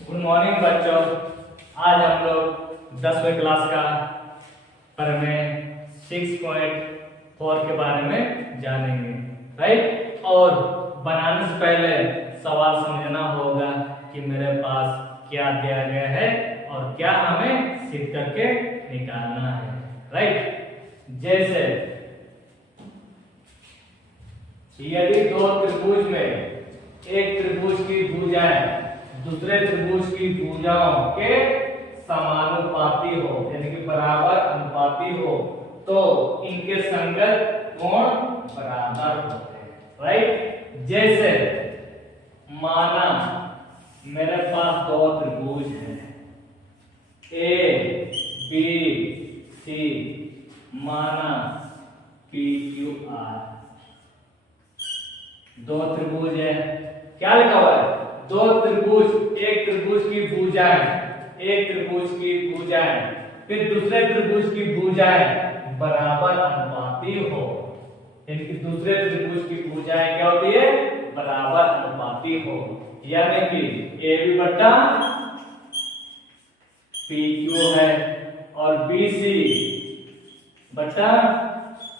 Good morning बच्चों। आज हम लोग 10वीं क्लास का परिमेय 6.4 के बारे में जानेंगे, राइट। और बनाने से पहले सवाल समझना होगा कि मेरे पास क्या दिया गया है और क्या हमें सिद्ध करके निकालना है, राइट। जैसे यदि दो त्रिभुज में एक त्रिभुज की भुजाएं दूसरे त्रिभुज की भुजाओं के समानुपाती हो, यानी कि बराबर अनुपाती हो, तो इनके संगत कोण बराबर होते हैं, राइट। जैसे माना मेरे पास दो त्रिभुज हैं ए बी सी, माना पी क्यू आर। दो त्रिभुज है, क्या लिखा हुआ है? दो त्रिभुज, एक त्रिभुज की भुजाएं, एक त्रिभुज की भुजाएं फिर दूसरे त्रिभुज की भुजाएं बराबर अनुपाती हो, यानी कि दूसरे त्रिभुज की भुजाएं क्या होती है? बराबर अनुपाती हो, यानी कि ए बी बट्टा पी क्यू है और बी सी बट्टा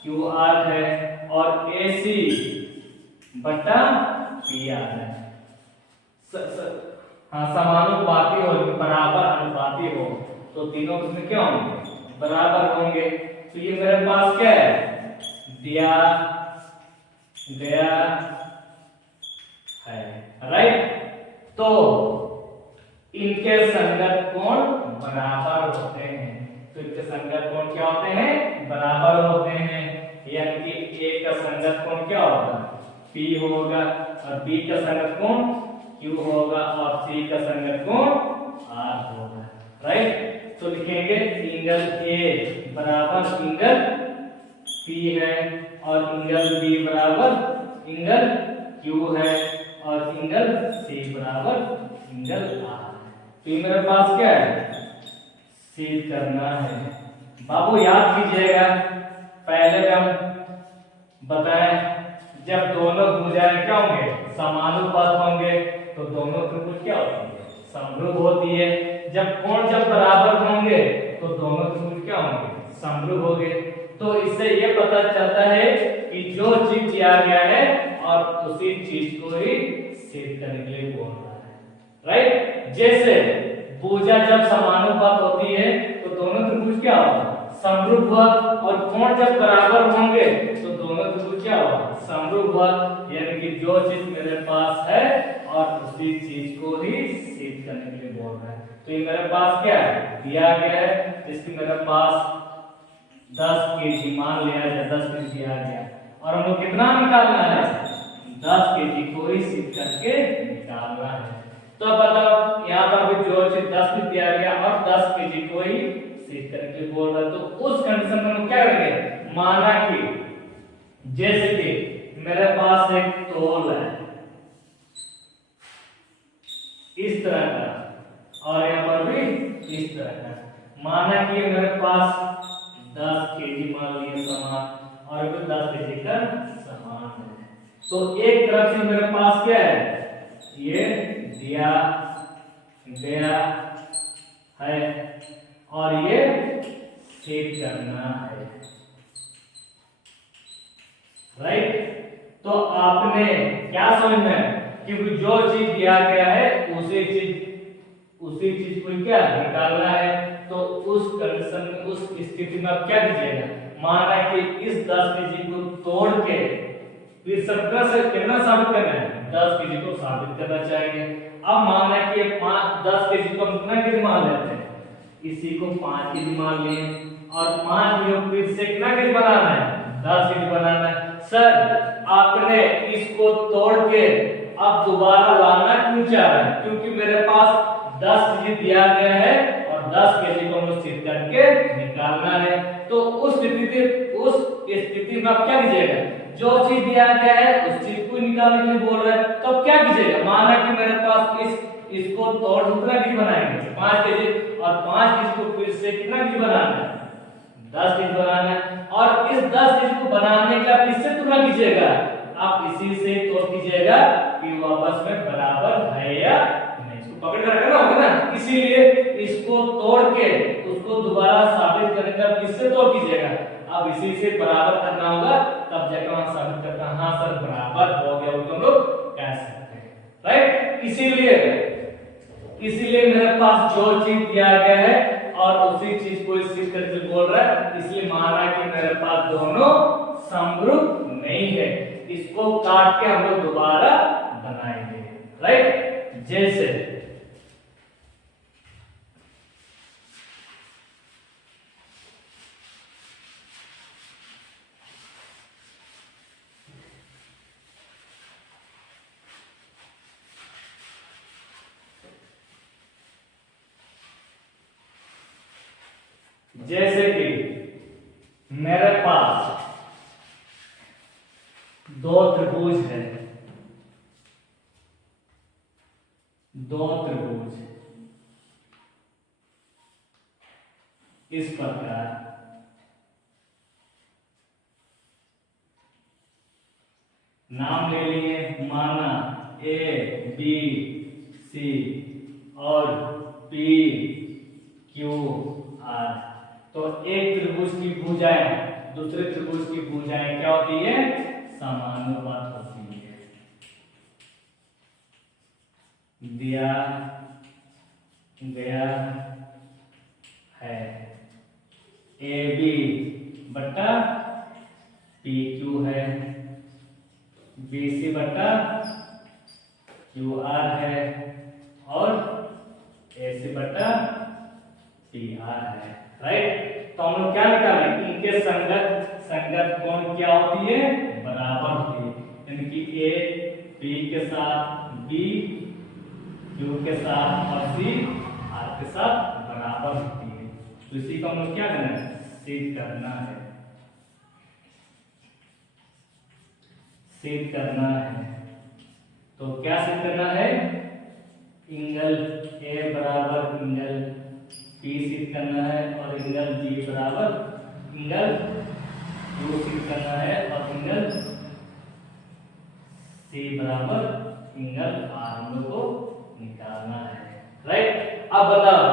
क्यू आर है और ए सी बट्टा पी आर है। हाँ, समानुपाती हो, बराबर अनुपाती हो, तो तीनों इसमें क्या होंगे? बराबर होंगे। तो ये मेरे पास क्या है? दिया गया है, राइट। तो इनके संगत कोण बराबर होते हैं। तो इनके संगत कोण क्या होते हैं? बराबर होते हैं, यानी कि ए का संगत कोण क्या होगा? P होगा और B का संगत कोण Q होगा और C का संगत कोण R होगा, राइट। तो लिखेंगे एंगल A बराबर एंगल P है और एंगल B बराबर एंगल Q है और एंगल C बराबर एंगल R है। तो ये मेरे पास क्या है? सिद्ध करना है। बाबू याद कीजिएगा, पहले हम बताएं जब दोनों भुजाएं क्या होंगे? समानुपात होंगे, तो दोनों त्रिभुज क्या होती है? समरूप होती है। जब कोण जब बराबर होंगे तो दोनों त्रिभुज क्या होंगे? समरूप होंगे। तो इससे ये पता चलता है कि जो चीज दिया गया है और उसी चीज को ही सिद्ध करने के लिए बोल रहा है, राइट। जैसे भुजा जब समानुपात होती है तो दोनों त्रिभुज क्या होगा? समरूप हुआ, और कोण जब बराबर होंगे तो दोनों त्रिभुज क्या होगा? समरूप हुआ, यानी कि जो चीज मेरे पास है और उसी चीज को ही सिद्ध करने के लिए बोल रहा है। तो ये मेरे पास क्या है? दिया गया है, जिसकी मेरे पास 10 केजी मान लिया जाए, 10 केजी दिया गया और हम लोग कितना निकालना है? 10 केजी को ही सिद्ध करके निकालना है। तो अब बताओ, यहाँ पर भी जो चीज 10 में दिया गया और 10 केजी को ही सिद्ध करके बोल रहा है, तो उस कंडीशन में हम क्या करेंगे? माना कि जैसे कि मेरे पास एक तौल है इस तरह का और यहाँ पर भी इस तरह का, माना कि मेरे पास 10 केजी मान लिए समान और भी 10 केजी का समान है। तो एक तरफ से मेरे पास क्या है? ये दिया गया है और ये सिद्ध करना है, राइट। तो आपने क्या समझना है कि जो चीज दिया गया है उसी चीज को क्या निकालना है। तो उस कंडीशन में, उस स्थिति में आप क्या कीजिएगा? माना कि इस 10 केजी को तोड़ के फिर सबका से कितना साबित करना है? 10 केजी को साबित करना चाहिए। अब माना कि 10 केजी को हम कितना केजी मान लेते हैं? इसी को 5 केजी मान लिए और 5 केजी फिर से कितना केजी बनाना है? 10 केजी बनाना है। सर आपने इसको तोड़ के अब दोबारा लाना क्यों चाह रहे हैं? क्योंकि मेरे पास 10 केजी दिया गया है और 10 केजी को हमें सिद्ध करके निकालना है। तो उस स्थिति में आप क्या कीजिएगा? जो चीज दिया गया है उस चीज को निकालने के लिए बोल रहा है, तो अब क्या कीजिएगा? माना कि मेरे पास इसको तोड़ कितना केजी बनाएंगे? 5 केजी और 5 केजी को फिर से कितना केजी बनाना है? 10 केजी बनाना है। और इस 10 केजी को बनाने का किससे तुलना कीजिएगा? आप इसी से तोड़ कीजिएगा कि वो आपस में बराबर है या नहीं। इसको पकड़ कर रखना होगा। इसीलिए इसको तोड़ के उसको दोबारा साबित करने का किससे तोड़ कीजिएगा, अब इसी से बराबर करना होगा, तब जाकर वहां साबित करना, हाँ सर बराबर हो गया, वो तुम लोग कह सकते हैं, राइट। इसीलिए मेरे पास जो चीज दिया गया है और उसी चीज को सिद्ध करके बोल रहा है, इसलिए माना कि मेरे पास दोनों समरूप नहीं है, इसको काट के हम लोग दोबारा बनाएंगे, राइट। जैसे कि मेरे पास दो त्रिभुज है, इस प्रकार नाम ले लिए, माना ए बी सी और पी क्यू आर। तो एक त्रिभुज की भुजाएं दूसरे त्रिभुज की भुजाएं क्या होती है, समानुपात होती है। दिया गया है ए बी बटा पी क्यू है, बी सी बटा क्यू आर है और ए सी बटा पी आर है, राइट। तो हम लोग क्या निकालें, इनके संगत कोण क्या होती है, बराबर होती है, यानी कि ए बी के साथ, बी क्यू के साथ और सी आर के साथ बराबर होती है। तो इसी को हम लोग क्या करना है, सिद्ध करना है, सिद्ध करना है। तो क्या सिद्ध करना है, एंगल ए बराबर एंगल पी सिद्ध करना है और एंगल बी बराबर एंगल क्यू सिद्ध करना है और एंगल सी बराबर एंगल आर हम लोग को निकालना है, राइट। अब बताओ,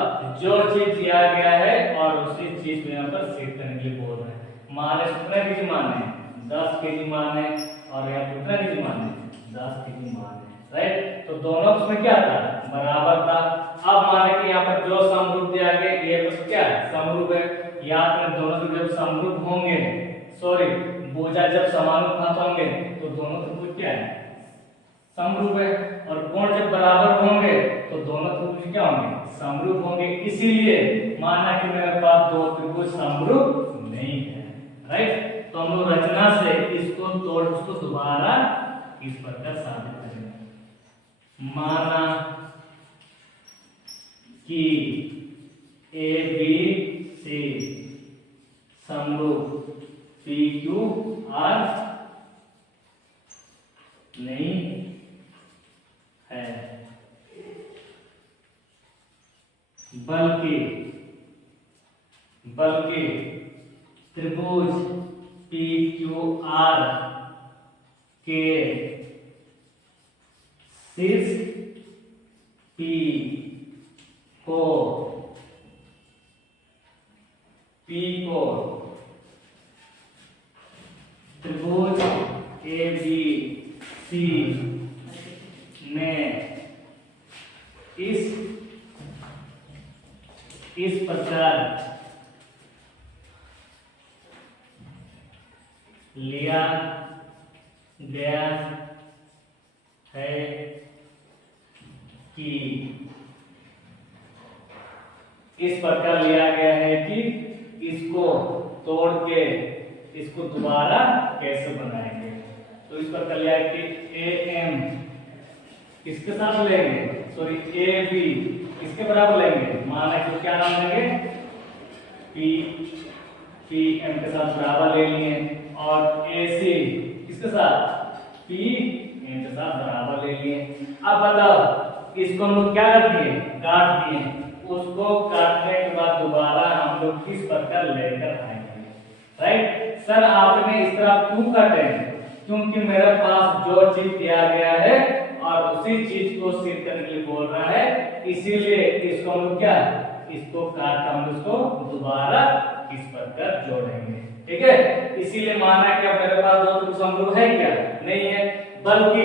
जो चीज दिया गया है और उसी चीज को यहाँ पर सिद्ध करने के लिए बोल रहे हैं। मान कितना केजी मान है, 10 केजी मान है और यहाँ कितना केजी मान है, 10 केजी मान है, राइट। तो दोनों उसमें क्या था, बराबर था। अब माने कि यहाँ पर जो समरूप दिया गया ये तो क्या है, समरूप है, याद रखें दोनों तो जब समरूप होंगे, सॉरी भुजा जब समानुपात होंगे तो दोनों त्रिभुज क्या है, समरूप है, और कोण जब बराबर होंगे तो दोनों त्रिभुज क्या होंगे, समरूप होंगे। इसीलिए माना कि मेरे पास दो त्रिभुज समरूप नहीं है, राइट। तो हम लोग रचना से इसको तोड़ उसको दोबारा इस प्रकार साबित करेंगे। माना कि ए बी सी समरूप पी क्यू आर नहीं है, बल्कि त्रिभुज पी क्यू आर के शीर्ष पी को त्रिभुज ए बी सी में इस प्रकार लिया गया है कि इसको तोड़ के इसको दोबारा कैसे बनाएंगे। तो इस प्रकार लिया कि ए एम किसके साथ लेंगे, सॉरी ए बी किसके बराबर लेंगे, माना कि क्या नाम लेंगे, पी एम के साथ बराबर ले लिए, और ए सी किसके साथ, पी एम के साथ बराबर ले लिए। अब बताओ इसको हम लोग क्या कर दिए, काट दिए, उसको काटने के बाद दोबारा हम लोग किस प्रकार लेकर आएंगे, राइट। सर आपने इस तरह क्यों काटे, क्योंकि मेरे पास जो चीज दिया गया है और उसी चीज को सिद्ध करने के लिए बोल रहा है, इसीलिए इसको हम लोग क्या, इसको काट कर हम इसको दोबारा इस पर कर जोड़ेंगे। ठीक है, इसीलिए माना कि अब मेरे पास दो त्रिभुज समरूप है क्या, नहीं है, बल्कि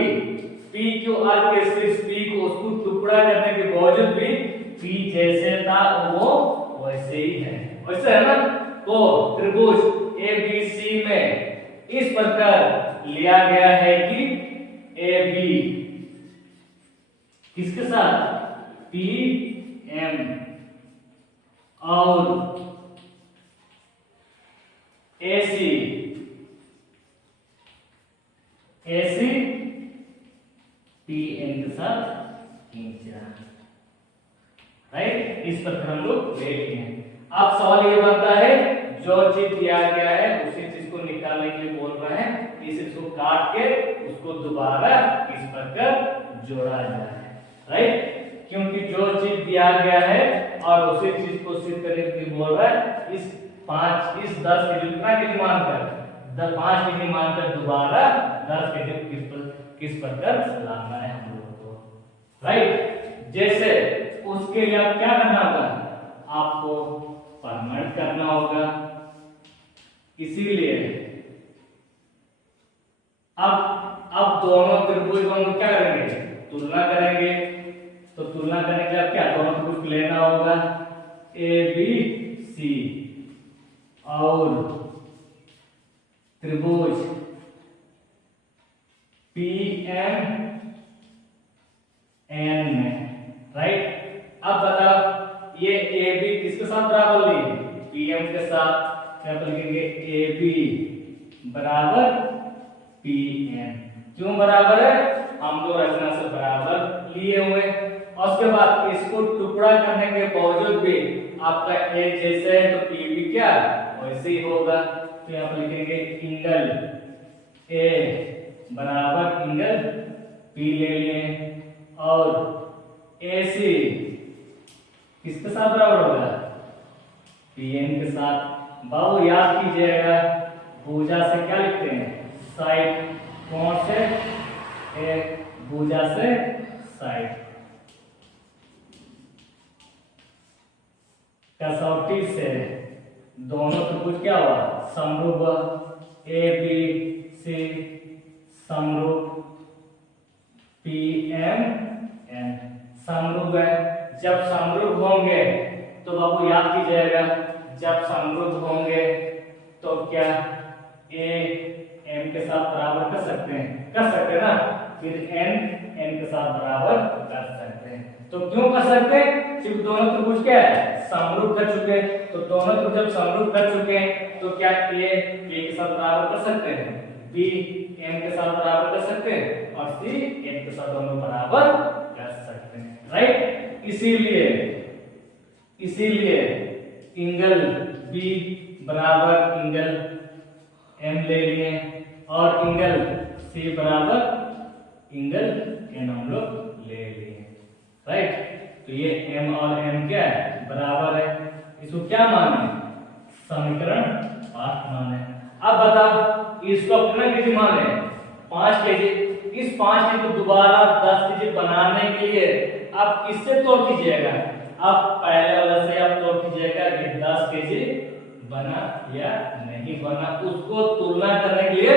पी क्यू आर के सिर्फ पी को उसको टुकड़ा करने के बावजूद भी पी जैसे था वो वैसे ही है, वैसे है ना। तो त्रिभुज ए बी सी में इस प्रकार लिया गया है कि ए बी किसके साथ, पी एम और एसी एसी पी एन के साथ खींचा, राइट। इस पर हम लोग ले लिए हैं। अब सवाल ये बनता है, जो चीज दिया गया है उसी चीज को निकालने के लिए बोल रहे हैं, इस इसको काट के उसको दोबारा इस पर कर जोड़ा जाए, राइट। क्योंकि जो चीज दिया गया है और उसी चीज को सिद्ध करने के लिए बोल रहा है, इस 10 के जितना के मानकर 5 के मानकर दोबारा 10 के किस पर कर लाना है हम लोगों को, राइट। जैसे उसके लिए आप क्या करना होगा, आपको परमानेंट करना होगा। इसीलिए अब दोनों त्रिभुज को हम क्या करेंगे, तुलना करेंगे। तो तुलना करने के लिए क्या, दोनों त्रिभुज को लेना होगा, ए बी सी और त्रिभुज पी एम एन में, राइट। अब बताओ ये ए बी किसके साथ बराबर लिए, पी एम के साथ, क्या लिखेंगे, ए बी बराबर पी एम। क्यों बराबर है, हम लोग रचना से बराबर लिए हुए। और उसके बाद इसको टुकड़ा करने के बावजूद भी आपका ए जैसे है तो पी भी क्या वैसे ही होगा। तो यहाँ पर लिखेंगे इंगल ए बराबर इंगल पी ले लिए और ए सी किसके साथ बराबर होगा, पी एन के साथ। बाबू याद कीजिएगा, भुजा से क्या लिखते हैं, साइड, कोण से भुजा से साइड, कसौटी से दोनों त्रिभुज क्या हुआ, समरूप, ए बी सी समरूप, पी एम एन समरूप है। जब समरूप होंगे तो बाबू याद कीजिएगा, जब समरूप होंगे तो क्या ए एम के साथ बराबर कर सकते हैं ना, फिर एन एन के साथ बराबर कर सकते हैं। तो क्यों कर सकते हैं, क्योंकि दोनों त्रिभुज क्या है, समरूप कर चुके हैं। तो दोनों त्रिभुज जब समरूप कर चुके हैं तो क्या ए बी के साथ बराबर कर सकते हैं, बी एम के साथ बराबर कर सकते हैं और सी एन के साथ दोनों बराबर कर सकते हैं, राइट। इसीलिए इंगल बी बराबर इंगल एम ले लिए और इंगल सी बराबर इंगल एन हम लोग ले लिए, राइट। तो ये m और n क्या है, बराबर है। इसको क्या माने, समीकरण 8 माने। अब बताओ इसको अपना केजी माने 5 केजी, इस 5 केजी को दोबारा 10 केजी बनाने के लिए आप किससे तोड़ कीजिएगा, आप पहले वाला से आप तोड़ कीजिएगा कि 10 केजी बना या नहीं बना, उसको तुलना करने के लिए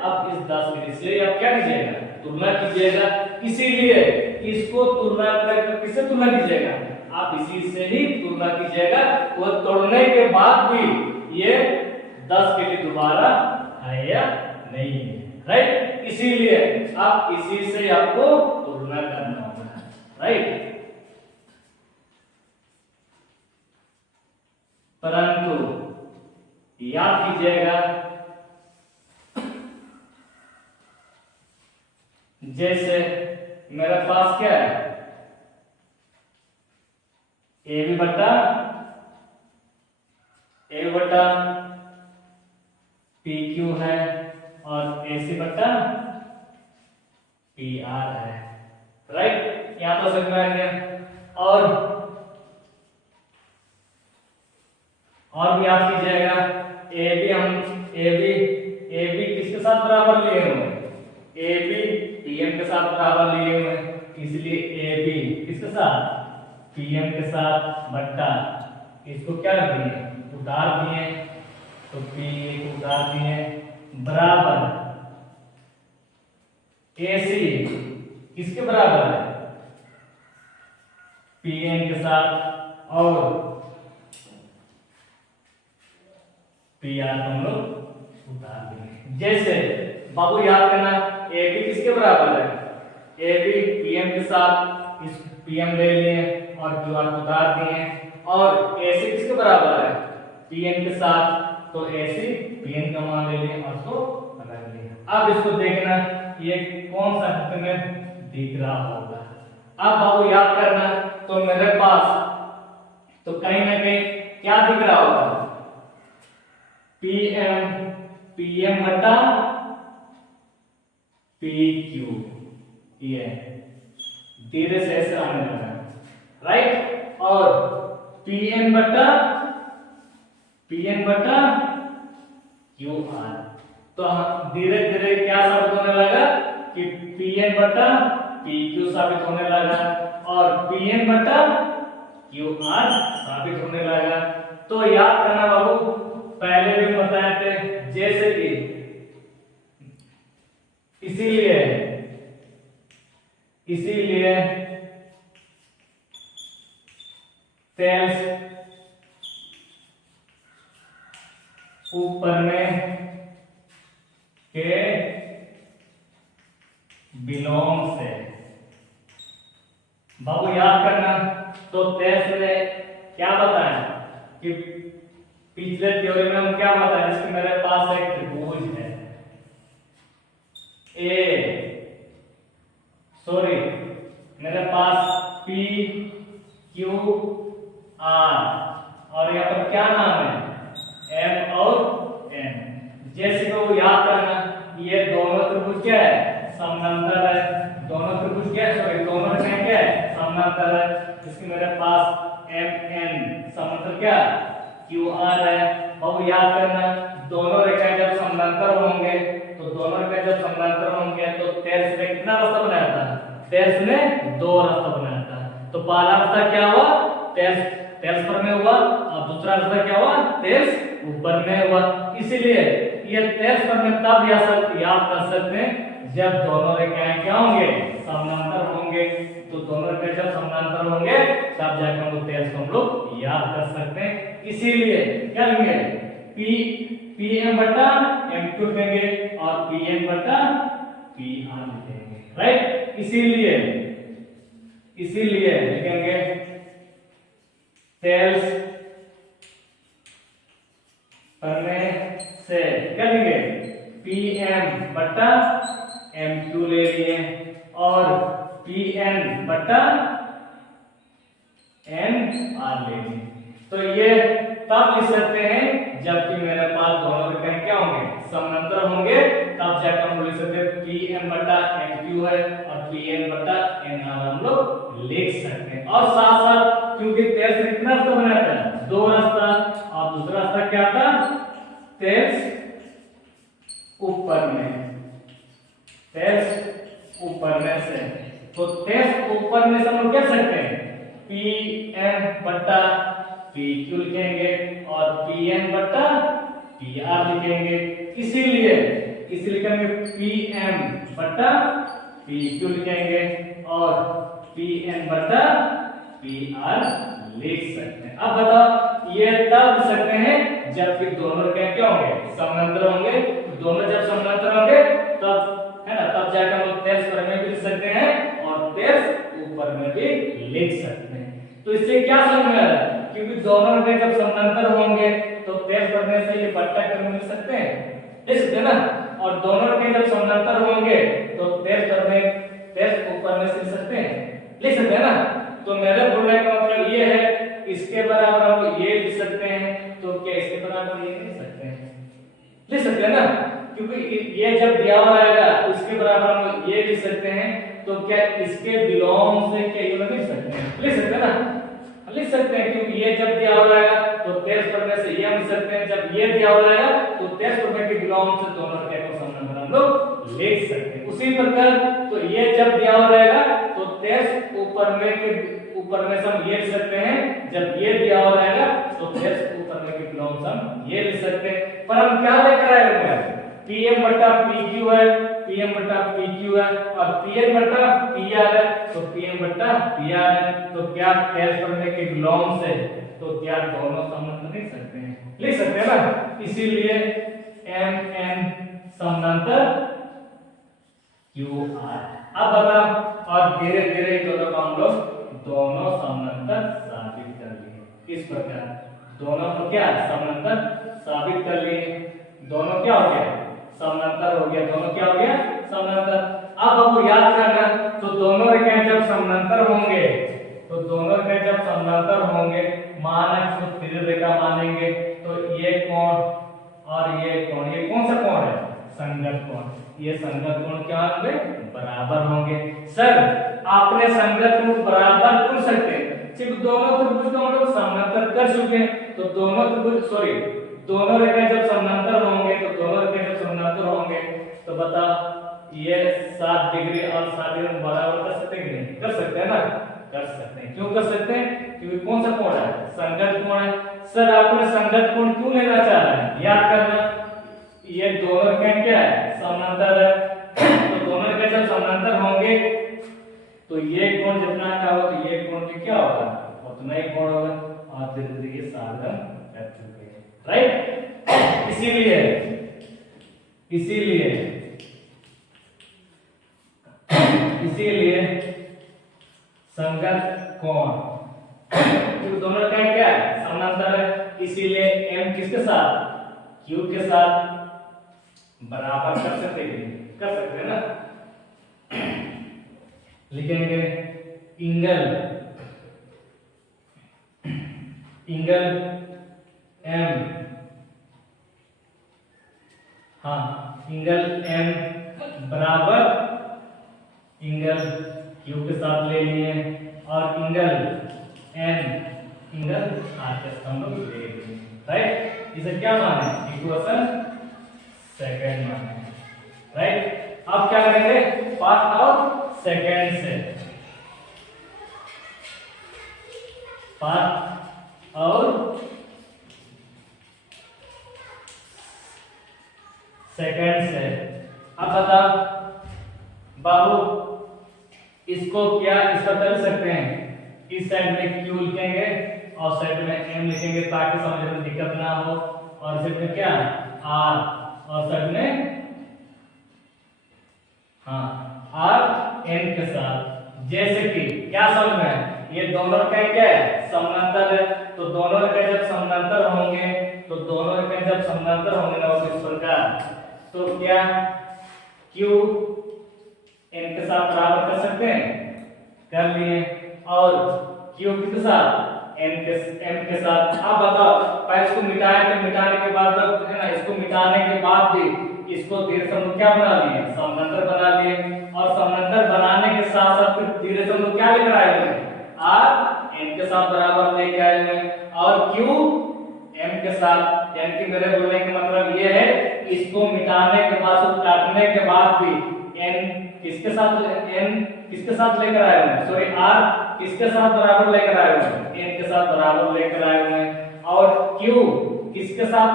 अब इस 10 केजी से आप क्या कीजिएगा, तुलना कीजिएगा। इसीलिए इसको तुलना करके किससे तुलना कीजिएगा, आप इसी से ही तुलना कीजिएगा। वो तोड़ने के बाद भी ये 10 के लिए दोबारा है या नहीं है, राइट। इसीलिए आप इसी से आपको तुलना करना होगा, राइट। परंतु याद कीजिएगा, जैसे मेरे पास क्या है, ए बी बटा पी क्यू है और ए सी बटा पी आर है, राइट। यहां तो समझ में आ गया। और भी याद कीजिएगा, ए बी किसके साथ बराबर लिए हुए, ए बी पी एम के साथ बराबर लिए हुए, इसलिए ए बी किसके साथ PM के साथ बट्टा, इसको क्या कर दिए, उतार दिए, तो P1 को उतार दिए, बराबर AC किसके बराबर है, Pn के साथ, और Pr को हम लोग उतार देंगे। जैसे बाबू याद करना, AB किसके बराबर है, AB PM के साथ, इस PM ले लिए और QR को उतार दिए, और AC किसके बराबर है, PN के साथ, तो AC PN का मान ले लिए और उसको रख लिया। अब इसको देखना ये कौन सा चित्र में दिख रहा होगा। अब बाबू याद करना, तो मेरे पास तो कहीं ना कहीं क्या दिख रहा होगा, PM बटा PQ, ये धीरे से ऐसे आने लगा, राइट, और PN बटा QR, तो धीरे धीरे क्या साबित होने लगा कि PN बटा PQ साबित होने लगा और PN बटा QR साबित होने लगा। तो याद करना बाबू, पहले भी बताए थे, जैसे कि इसीलिए सेल्स ऊपर में के बिलोंग से, बाबू याद करना, तो टेस्ट में क्या बताया कि पिछले थ्योरी में हम क्या बताया, जैसे मेरे पास एक त्रिभुज है मेरे पास P Q R और यहाँ पर क्या नाम है, M और N। जैसे को याद करना, ये दोनों त्रिभुज क्या है, समानांतर है, दोनों त्रिभुज क्या है, दोनों रेखाएं क्या है, समानांतर है, जिसके मेरे पास MN समानांतर क्या QR है। अब याद करना, दोनों रेखाएं जब समानांतर होंगे तो तेर्स में कितना रास्ता बनाया था, तेर्स में 2 रास्ता बनाया था। तो पहला रास्ता क्या हुआ, तेर्स पर में हुआ, और दूसरा रास्ता क्या हुआ, तेर्स ऊपर में हुआ। इसीलिए ये तेर्स पर में तब याद कर सकते हैं जब दोनों रेखाएं क्या होंगे, समानांतर होंगे। तो दोनों रेखाएं जब समानांतर होंगे तब जाकर हम लोग तेर्स को हम लोग याद कर सकते हैं। इसीलिए क्या लेंगे, PM बटा MQ लेंगे और PN बटा PR लिखेंगे, राइट। इसीलिए लिखेंगे सेल्स पढ़ने से क्या लेंगे, PM बटा MQ ले लिए और PN बटा NR ले लिए। तो ये तब लिख सकते हैं जबकि मेरे पास दोनों रेखाएं क्या होंगे, समानांतर होंगे, तब जाकर हम लिख सकते हैं PM बटा MQ है और PN बटा NR हम लोग लिख सकते हैं। और साथ साथ क्योंकि तेर्स कितना रास्ता बनाया था, 2 रास्ता, और दूसरा रास्ता क्या था, तेर्स ऊपर में से, तो तेर्स ऊपर में से हम लोग कह सकते हैं PM बटा PQ लिखेंगे और PN बटा PR लिखेंगे। इसीलिए लिखेंगे PM बटा PQ लिखेंगे और PN बटा PR लिख सकते हैं। अब बताओ, ये तब लिख सकते हैं जबकि दोनों रेखाएं क्या होंगे, समानांतर होंगे। दोनों जब समानांतर होंगे तब है ना, तब जाकर हम लोग तेर्स पर में भी लिख सकते हैं और तेर्स ऊपर में भी लिख सकते हैं। तो इससे क्या समझ में आ रहा है, क्योंकि दोनों रेखाएं जब समानांतर होंगे तो तेर्स पढ़ने से ये बट्टा क्रम लिख सकते हैं, लिख सकते हैं ना, और दोनों रेखाएं जब समानांतर होंगे तो तेर्स ऊपर में से लिख सकते हैं ना। तो मेरे बोलने का मतलब ये है, इसके बराबर हम ये लिख सकते हैं, तो क्या इसके बराबर ये लिख सकते हैं ना, क्योंकि ये जब दिया हुआ रहेगा उसके बराबर हम ये लिख सकते हैं, तो क्या इसके बिलोंग से क्या ये लिख सकते हैं, लिख सकते हैं ना, लिख सकते हैं, क्योंकि ये जब दिया हुआ रहेगा तो तेर्स पढ़ने से ये हम लिख सकते हैं, जब ये दिया हुआ रहेगा तो तेर्स पढ़ने के बिलोंग से दोनों रेखाएं को समानांतर हम लोग लिख सकते हैं। उसी प्रकार तो ये जब दिया हुआ रहेगा तो तेर्स ऊपर ऊपर में से हम ये लिख सकते हैं, जब ये दिया हो रहेगा तो फिर ऊपर में के बिलोंग्स हम ये लिख सकते हैं। पर हम क्या लेकर आए हुए PM बटा PQ है, PM बटा PQ है और PN बटा PR है, तो PM बटा PR है। तो क्या टेस्ट करने के बिलोंग्स है, तो क्या दोनों समानांतर लिख सकते हैं, लिख सकते हैं ना। इसीलिए MN समानांतर QR। अब बता, और धीरे धीरे दोनों को हम लोग दोनों समानांतर साबित कर लिए। इस प्रकार दोनों को क्या समानांतर साबित कर लिए, दोनों क्या हो गया समानांतर हो गया, दोनों क्या हो गया समानांतर। अब हमको याद करना, तो दोनों रेखाएं जब समानांतर होंगे, तो दोनों रेखाएं जब समानांतर होंगे, मानक सूत्र सीधी रेखा मानेंगे, तो ये कोण और ये कोण, ये कौन सा कोण है संगत कोण, ये संगत कोण क्या होंगे बराबर होंगे। सर आपने संगत कोण बराबर पूछ सकते हैं, सिर्फ दोनों त्रिभुज को हम लोग समानांतर कर चुके हैं, तो दोनों त्रिभुज सॉरी दोनों रेखाएं जब समानांतर होंगे, तो दोनों रेखाएं जब समानांतर होंगे तो बता ये 7 डिग्री और 7 डिग्री बराबर कर सकते हैं कि नहीं, कर सकते हैं ना, कर सकते हैं। क्यों कर सकते हैं, क्योंकि कौन सा कोण है संगत कोण है। सर आपने संगत कोण क्यों लेना चाह रहे हैं, याद करना, ये दोनों रेखाएं क्या है समानांतर है, तो दोनों रेखाएं जब समानांतर होंगे तो ये कोण जितना का हो तो ये कोण भी क्या होगा उतना ही कोण होगा, और धीरे धीरे ये साधन कर चुके हैं, राइट। इसीलिए इसीलिए इसीलिए संगत कोण, क्योंकि दोनों रेखाएं क्या है समानांतर है, इसीलिए M किसके साथ Q के साथ बराबर कर सकते हैं, कर सकते हैं ना। लिखेंगे एंगल एंगल M, हाँ एंगल M बराबर एंगल Q के साथ ले लिए, और एंगल N एंगल R के साथ हम लोग ले लिए, राइट। इसे क्या माने इक्वेशन सेकंड माने, राइट। अब क्या करेंगे फर्स्ट और सेकंड से, फर्स्ट और सेकंड से। अब बता बाबू इसको क्या इस पर कर सकते हैं, इस साइड में Q लिखेंगे और साइड में M लिखेंगे ताकि समझने में दिक्कत ना हो, और साइड में क्या R और साइड में हाँ R N के साथ। जैसे कि क्या समझ में, ये दोनों रेखाएं क्या है समानांतर है, तो दोनों रेखाएं जब समानांतर होंगे, तो दोनों रेखाएं जब समानांतर होंगे ना इस प्रकार, तो क्या Q N के साथ बराबर कर सकते हैं, कर लिए, और Q किसके साथ M के साथ। अब बताओ पहले इसको मिटाए, तो मिटाने के बाद है ना, इसको मिटाने के बाद भी इसको धीरे से हम क्या बना लिए समानांतर बना लिए, और समानांतर बनाने के साथ साथ फिर धीरे से हम क्या लेकर आए हुए R N के साथ बराबर लेके आए हुए, और Q M के साथ, यानी कि मेरे बोलने का मतलब ये है इसको मिटाने के बाद, उसको काटने के बाद भी N किसके साथ लेकर आए हुए हैं, सॉरी R किसके साथ बराबर लेकर आए हुए हैं, N के साथ बराबर लेकर आए हुए हैं, और Q किसके साथ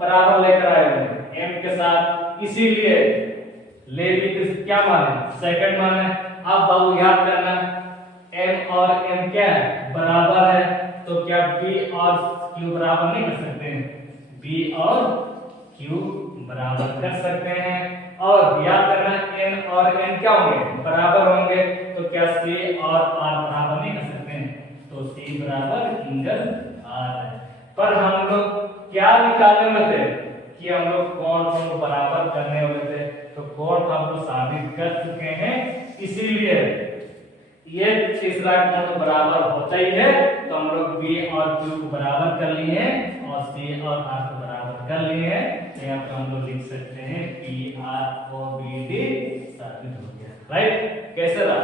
बराबर लेकर आए हुए हैं, M के साथ। इसीलिए ले ली क्या माने सेकंड माने। अब बाबू याद करना M और M क्या है बराबर है, तो क्या B और Q बराबर नहीं कर सकते हैं, B और Q बराबर कर सकते हैं। और याद करना N और N क्या होंगे बराबर होंगे, तो क्या C और R बराबर नहीं कर सकते हैं, तो C बराबर एंगल R है। पर हम लोग क्या निकालने में थे कि हम लोग कोण को बराबर करने वाले थे, तो कोण को हम लोग साबित कर चुके हैं, इसीलिए ये तीसरा कोण तो बराबर होता ही है, तो हम लोग B और Q को बराबर कर लिए हैं और C और R को बराबर कर लिए हैं। यहाँ पे हम लोग लिख सकते हैं PROBD साबित हो गया, राइट। कैसे रहा।